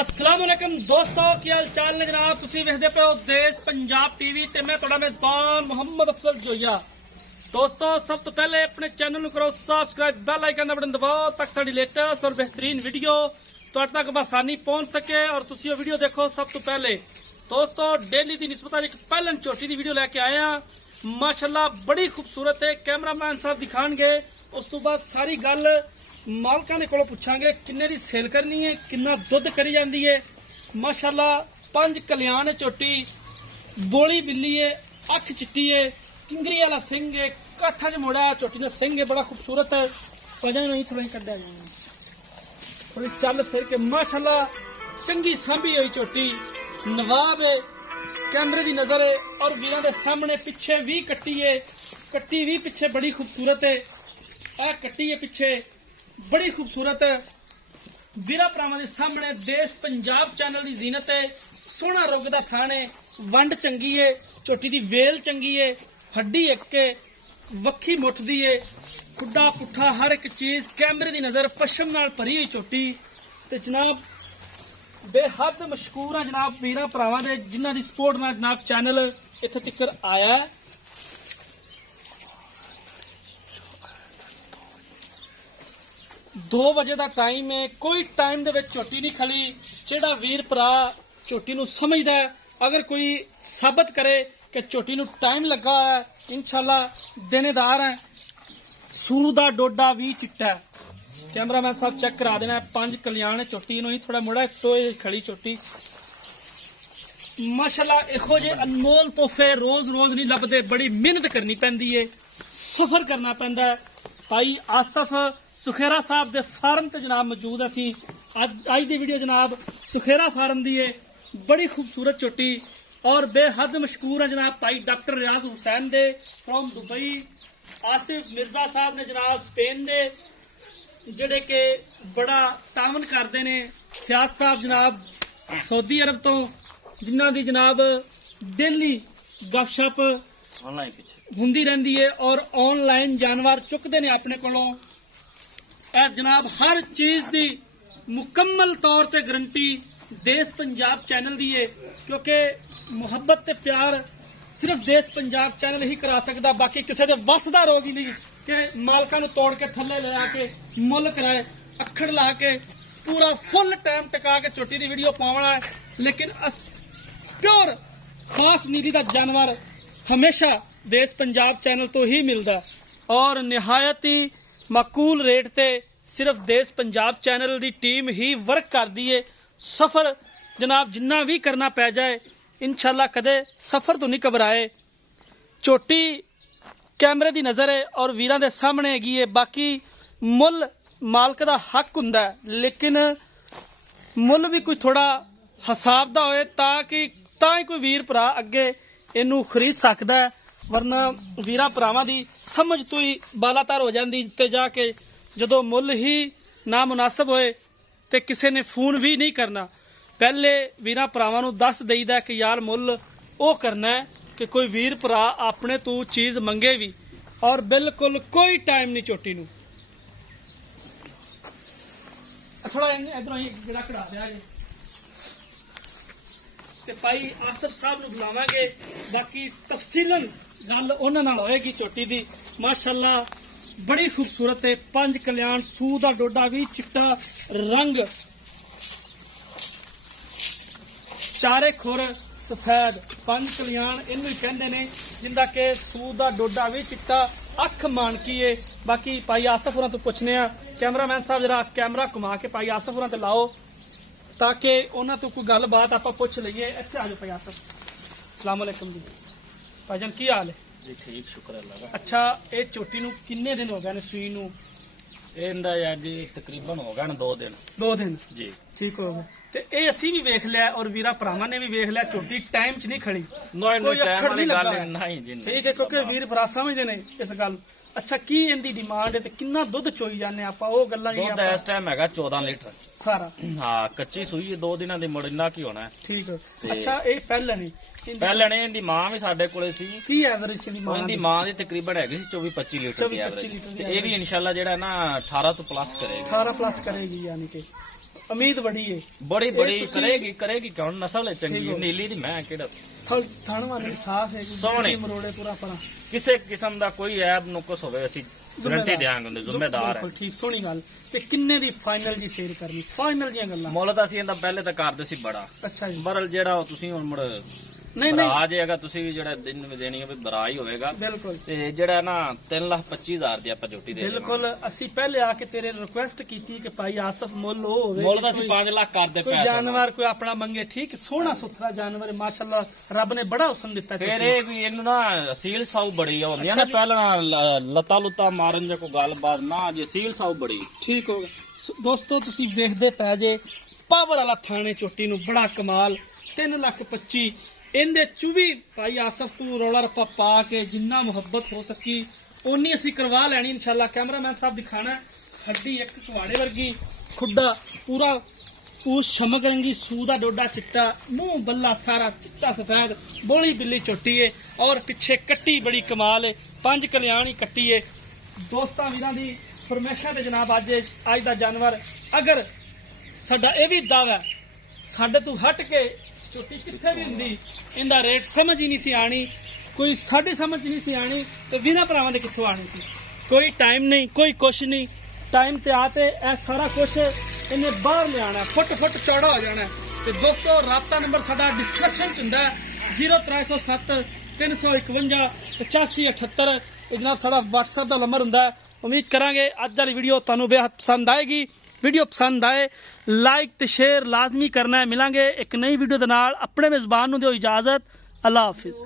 अस्सलाम वालेकुम दोस्तों, की हाल चाल ने जनाब। तुसी वेखदे पे हो देश पंजाब टीवी ते मैं तुहाडा मेजबान मोहम्मद अफसल जोया। दोस्तों, सब तो पहले अपने चैनल को करो सबसक्राइब, बेल आइकन दा बटन दबाओ ताकि साडी लेटेस्ट और बेहतरीन वीडियो तुहाडे तक बसानी पहुंच सके और तुसी वो वीडियो देखो सब तो पहले। दोस्तों, डेली दी निस्बत एक पहलन चोटी दी वीडियो लेके आए हैं। माशाल्लाह बड़ी खूबसूरत है। कैमरामैन साहब दिखाणगे, उस तो बाद सारी गल मालकां दे कोलों पुछांगे किन्ने दी सेल करनी है, किन्ना दुध करी जांदी है। माशाल्लाह 5 कल्याण है चोटी, बोली बिल्ली है, अख चिट्टी है, किंगरी वाला सिंह है, काठा च मोड़ा चोटी का सिंह है, बड़ा खूबसूरत है। वजह नहीं थोड़ा कड्या थोड़ी चल फिर के माशाल्लाह चंगी सांभी हुई चोटी, नवाब है, कैमरे की नजर है और वीरां दे सामने पिछे भी कट्टी है, कट्टी भी पिछे बड़ी खूबसूरत है। आ कट्टी है पिछे बड़ी खूबसूरत है। वीरा भरावां दे सामने देश पंजाब चैनल की जीनत है। सोहना रुग दा थान है, वंड चंगी है, चोटी दी वेल चंगी है, हड्डी एक है, वक्खी मुठ दी है, खुड्डा पुट्ठा हर एक चीज कैमरे की नजर पशम नाल भरी हुई चोटी। ते जनाब बेहद मशहूर है जनाब वीरा भरावां दे, जिन्हां दी सपोर्ट नाल जनाब चैनल इत्थे तक आया है। 2 ਵਜੇ ਦਾ टाइम है, कोई टाइम दे विच चोटी नहीं खली। जेड़ा वीर भरा चोटी नूं समझदा है, अगर कोई साबित करे कि चोटी नूं टाइम लगा है, इंशाल्लाह देनेदार है। सूर दा डोडा भी चिट्टा है। कैमरामैन साहब चेक करा देना है। 5 कल्याण चोटी नूं ही थोड़ा मुड़ा टोए खड़ी चोटी। माशाल्लाह इहो जे अनमोल तोहफे रोज रोज नहीं लभदे, बड़ी मेहनत करनी पैंदी है, सफर करना पैंदा है। भाई आसफ सुखेरा साहब दे फार्म ते जनाब मौजूद असी अज दी वीडियो जनाब सुखेरा फार्म दी है। बड़ी खूबसूरत चोटी और बेहद मशहूर है जनाब भाई डॉक्टर रियाज हुसैन दे फ्रॉम दुबई, आसिफ मिर्जा साहब ने जनाब स्पेन दे, जेडे के बड़ा तावन करते ने। फयाज साहब जनाब सऊदी अरब तो, जिन्हां दी जनाब डेली गपशप हुंदी रहिंदी है और ऑनलाइन जानवर चुकते ने अपने कोलों। जनाब हर चीज की मुकम्मल तौर पर गारंटी देश पंजाब चैनल की है, क्योंकि मुहब्बत ते प्यार सिर्फ देश पंजाब चैनल ही करा सकता। बाकी किसी के वस का रोग ही नहीं कि मालकां नूं तोड़ के थले ले आके मुल कराए, अखड़ ला के पूरा फुल टाइम टिका के चोटी की वीडियो पावना है। लेकिन प्योर खास नीली का जानवर हमेशा देश पंजाब चैनल तो ही मिलता और निहायत ही माकूल रेट ते सिर्फ देश पंजाब चैनल की टीम ही वर्क करती है। सफर जनाब जिन्ना भी करना पै जाए, इंशाल्लाह कदे सफर तो नहीं घबराए। चोटी कैमरे की नज़र है और वीरां दे सामने हैगी है। बाकी मुल मालक का हक हुंदा है, लेकिन मुल भी कोई थोड़ा हिसाब दा होए ताकि कोई वीर भरा अगे इनू खरीद सकदा है, वरना वीरा भरावां दी समझ तो ही बालातर हो जाती। ते जाके जदों मुल ही ना मुनासिब होए ते किसी ने फोन भी नहीं करना, पहले वीरा भरावां नूं दस देईदा कि यार मुल वो करना है कि कोई वीर भरा अपने तू चीज मंगे भी, और बिल्कुल कोई टाइम नहीं चोटी नूं। थोड़ा इधरों ही गिड़ा कढ़ा दिया जी ते भाई आसिफ साहब नूं बुलावांगे, बाकी तफसीलन गल उन्हां नाल होएगी चोटी दी। माशाल्लाह बड़ी खूबसूरत है। 5 कल्याण, सूह दा डोडा भी चिट्टा रंग, चारे खुर सफेद, 5 कल्याण इनू कहंदे ने, जिंदा के सूह दा डोडा भी चिट्टा, अख मानकी है। बाकी भाई आसिफ होरां तो पुछने आ, कैमरामैन साहब जरा कैमरा घुमा के भाई आसिफ होरां ते लाओ ताकि उन्हां तो कोई गलबात आपां पुछ लईए। इत्थे आ जाओ भाई आसिफ। अस्सलाम वालेकुम जी भाईजान, की हाल है जी? ठीक, शुक्र अल्लाह का। अच्छा, ये चोटी नूं किन्ने दिन हो गए ने सूई नूं? इहदा यार जी तकरीबन हो गए 2 दिन। 2 दिन जी ठीक हो गए। ते ये असी भी वेख लिया और वीरा भरावां ने भी वेख लिया, चोटी टाइम च नहीं खड़ी, कोई अखड़ नहीं लगा। ठीक है, क्योंकि वीर भरा समझते ने इस गल। अच्छा, की इनदी डिमांड है ते किन्ना दुध चोई जाने आपां ओ गल्लां जी? दुध इस टाइम हैगा 14 लीटर सारा। हाँ, कच्ची सूई है, 2 दिनां दी मुड़ना की होना है। ठीक है। अच्छा, ये पहले नहीं पहले ने इनदी मां भी साडे कोले सी। की एवरेज सी मां इनदी मां दी तकरीबन हैगी 24-25 लीटर की एवरेज। ये भी इंशाल्लाह जेड़ा ना 18 तो प्लस करेगी। 18 प्लस करेगी यानी कि ਉਮੀਦ ਬੜੀ ਹੈ ਬੜੀ ਇਹ ਬੜੀ ਤੁਸੀਂ- ਕਰੇਗੀ ਕੌਣ ਨਸਲ ਹੈ ਚੰਗੀ ਠੀਕ ਹੋ। ਨੀਲੀ ਦੀ ਮੈਂ ਕਿਹੜਾ ਥਣਵਾਂ ਨਹੀਂ ਸਾਫ਼ ਹੈ ਸੋਹਣੇ। ਮਰੋੜੇ ਪੂਰਾ ਪਰਾਂ ਕਿਸੇ ਕਿਸਮ ਦਾ ਕੋਈ ਐਬ ਨੁਕਸ ਹੋਵੇ ਅਸੀਂ ਗਰੰਟੀ ਦਿਆਂਗੇ ਉਹਦੇ ਜ਼ਿੰਮੇਦਾਰ ਹੈ ਬਿਲਕੁਲ ਠੀਕ, ਸੋਹਣੀ ਗੱਲ। ਤੇ ਕਿੰਨੇ ਦੀ ਫਾਈਨਲ ਜੀ ਸੇਲ ਕਰਨੀ, ਫਾਈਨਲ ਦੀਆਂ ਗੱਲਾਂ? ਮੁੱਲ ਤਾਂ ਅਸੀਂ ਇਹਦਾ ਪਹਿਲੇ ਤਾਂ ਕਰਦੇ ਸੀ ਬੜਾ, ਅੱਛਾ ਜੀ। ਬਰਲ ਜਿਹੜਾ ਉਹ ਤੁਸੀਂ ਹੁਣ ਮੁੜ ਨਹੀਂ ਨਹੀਂ ਬਰਾ ਜਾਏਗਾ, ਤੁਸੀਂ ਵੀ ਜਿਹੜਾ ਦਿਨ ਵੀ ਦੇਣੀ ਹੈ ਵੀ ਬਰਾ ਹੀ ਹੋਵੇਗਾ। ਬਿਲਕੁਲ ਤੇ ਜਿਹੜਾ ਨਾ 3,25,000 ਦੀ ਆਪਾਂ ਝੋਟੀ ਦੇ ਬਿਲਕੁਲ। ਅਸੀਂ ਪਹਿਲੇ ਆ ਕੇ ਤੇਰੇ ਰਿਕੁਐਸਟ ਕੀਤੀ ਕਿ ਭਾਈ ਆਸਫ ਮੁੱਲ ਉਹ ਹੋਵੇ ਮੁੱਲ ਤਾਂ ਅਸੀਂ ਕੋਈ- 5 ਲੱਖ ਕਰਦੇ ਕੋਈ ਪਏ ਜਾਨਵਰ ਕੋਈ ਆਪਣਾ ਮੰਗੇ, ਠੀਕ ਸੋਹਣਾ ਸੁਥਰਾ ਜਾਨਵਰ ਹੈ, ਮਾਸ਼ਾਅੱਲਾ ਰੱਬ ਨੇ ਬੜਾ ਹੁਸਨ ਦਿੱਤਾ ਫਿਰ ਝੋਟੀ। ਇਹ ਵੀ ਇਹਨੂੰ ਨਾ ਅਸੀਲ ਸਾਊ ਬੜੀ ਹੁੰਦੀ ਆ ਨਾ, ਅੱਛਾ ਜੀ। ਪਹਿਲਾਂ ਲੱਤਾ ਲੁੱਤਾ ਮਾਰਨ ਦੇ ਕੋਈ ਗੱਲਬਾਤ ਨਾ, ਜੇ ਅਸੀਲ ਸਾਊ ਬੜੀ। ਠੀਕ ਹੋ ਗਿਆ ਦੋਸਤੋ, ਤੁਸੀਂ ਵੇਖਦੇ ਪੈ ਜੇ ਪਾਵਰ ਵਾਲਾ ਥਾਣੇ ਚੋਟੀ ਨੂੰ, ਬੜਾ ਕਮਾਲ। 3,25,000 ਇਹਦੇ ਚ ਵੀ ਭਾਈ ਆਸਫ ਤੂੰ ਰੌਲਾ ਰੱਪਾ ਪਾ ਕੇ ਜਿੰਨਾ ਮੁਹੱਬਤ ਹੋ ਸਕੀ ਓਨੀ ਅਸੀਂ ਕਰਵਾ ਲੈਣੀ ਇਨਸ਼ਾਅੱਲਾ। ਕੈਮਰਾਮੈਨ ਸਾਹਿਬ ਦਿਖਾਣਾ ਹੱਡੀ ਇੱਕ ਕੁਹਾੜੇ ਵਰਗੀ, ਖੁੱਡਾ ਪੂਰਾ ਪੂਛ ਛਮਕ ਰੰਗੀ, ਸੂ ਦਾ ਡੋਡਾ ਚਿੱਟਾ, ਮੂੰਹ ਬੱਲਾ ਸਾਰਾ ਚਿੱਟਾ ਸਫੈਦ, ਬੋਲੀ ਬਿੱਲੀ ਚੋਟੀ ਏ ਔਰ ਪਿੱਛੇ ਕੱਟੀ ਬੜੀ ਕਮਾਲ ਏ, 5 ਕਲਿਆਣ ਹੀ ਕੱਟੀ ਏ। ਦੋਸਤਾਂ ਵੀਰਾਂ ਦੀ ਫਰਮੈਸ਼ਾਂ ਤੇ ਜਨਾਬ ਅੱਜ ਦਾ ਜਾਨਵਰ, ਅਗਰ ਸਾਡਾ ਇਹ ਵੀ ਦਾਅਵਾ ਹੈ, ਸਾਡੇ ਤੋਂ ਹਟ ਕੇ ਝੋਟੀ ਕਿੱਥੇ ਵੀ ਹੁੰਦੀ ਇਹਦਾ ਰੇਟ ਸਮਝ ਹੀ ਨਹੀਂ ਸੀ ਆਣੀ, ਕੋਈ ਸਾਡੀ ਸਮਝ ਨਹੀਂ ਸੀ ਆਣੀ, ਤੇ ਵੀਰਾਂ ਭਰਾਵਾਂ ਦੇ ਕਿੱਥੋਂ ਆਣੀ ਸੀ? ਕੋਈ ਟਾਈਮ ਨਹੀਂ, ਕੋਈ ਕੁਛ ਨਹੀਂ, ਟਾਈਮ ਤੇ ਆ ਤੇ ਇਹ ਸਾਰਾ ਕੁਛ ਇਹਨੇ ਬਾਹਰ ਲਿਆਣਾ, ਫੁੱਟ ਚੌੜਾ ਹੋ ਜਾਣਾ। ਤੇ ਦੋਸਤੋ ਰਾਬਤਾ ਨੰਬਰ ਸਾਡਾ ਡਿਸਕ੍ਰਿਪਸ਼ਨ ਚ ਹੁੰਦਾ ਹੈ, 0307 351 8578। ਇਹ ਜਨਾਬ ਸਾਡਾ WhatsApp ਦਾ ਨੰਬਰ ਹੁੰਦਾ ਹੈ। ਉਮੀਦ ਕਰਾਂਗੇ ਅੱਜ ਵਾਲੀ ਵੀਡੀਓ ਤੁਹਾਨੂੰ ਬੇहद ਪਸੰਦ ਆਏਗੀ। ਵੀਡੀਓ ਪਸੰਦ ਆਏ ਲਾਈਕ ਤੇ ਸ਼ੇਅਰ ਲਾਜ਼ਮੀ ਕਰਨਾ ਹੈ। ਮਿਲਾਂਗੇ ਇੱਕ ਨਈ ਵੀਡੀਓ ਦੇ ਨਾਲ। ਆਪਣੇ ਮੇਜ਼ਬਾਨ ਨੂੰ ਦਿਓ ਇਜਾਜ਼ਤ। ਅੱਲਾ ਹਾਫਿਜ਼।